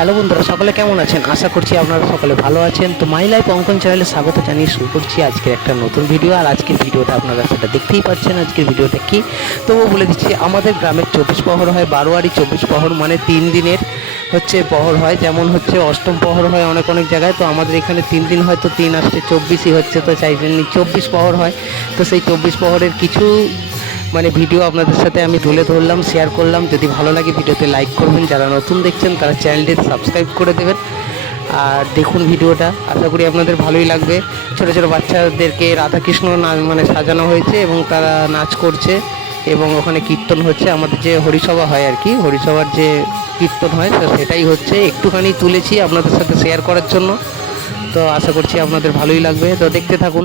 Hello বন্ধুরা, সকলে কেমন আছেন? আশা করছি আপনারা সকলে ভালো আছেন। তো মাই লাইফ অঙ্কন চ্যানেলে স্বাগত জানিয়ে শুরু করছি আজকের একটা নতুন ভিডিও আর আজকের ভিডিওটা আপনারা সেটা দেখতেই পাচ্ছেন। আজকের ভিডিওটা কি? তবুও বলে দিচ্ছি, আমাদের গ্রামের চব্বিশ প্রহর হয়, বারোয়ারি চব্বিশ প্রহর মানে তিন দিনের হচ্ছে প্রহর হয়। যেমন হচ্ছে অষ্টম প্রহর হয় অনেক অনেক জায়গায়। তো আমাদের এখানে তিন দিন হয়তো তিন আসছে, চব্বিশই হচ্ছে। তো চাইছেন চব্বিশ প্রহর হয়। তো সেই চব্বিশ প্রহরের কিছু মানে ভিডিও আপনাদের সাথে আমি তুলে ধরলাম শেয়ার করলাম। যদি ভালো লাগে ভিডিওতে লাইক করবেন, যারা নতুন দেখছেন, তারা চ্যানেলটি সাবস্ক্রাইব করে দেবেন। আর দেখুন ভিডিওটা, আশা করি আপনাদের ভালোই লাগবে। ছোট ছোট বাচ্চাদেরকে রাধাকৃষ্ণ না মানে সাজানো হয়েছে এবং তারা নাচ করছে এবং ওখানে কীর্তন হচ্ছে। আমাদের যে হরিসভা হয় আর কি, হরিসভার যে কীর্তন হয় সেটাই হচ্ছে। একটুখানি তুলেছি আপনাদের সাথে শেয়ার করার জন্য। তো আশা করছি আপনাদের ভালোই লাগবে। তো দেখতে থাকুন।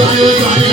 Zion, Zion.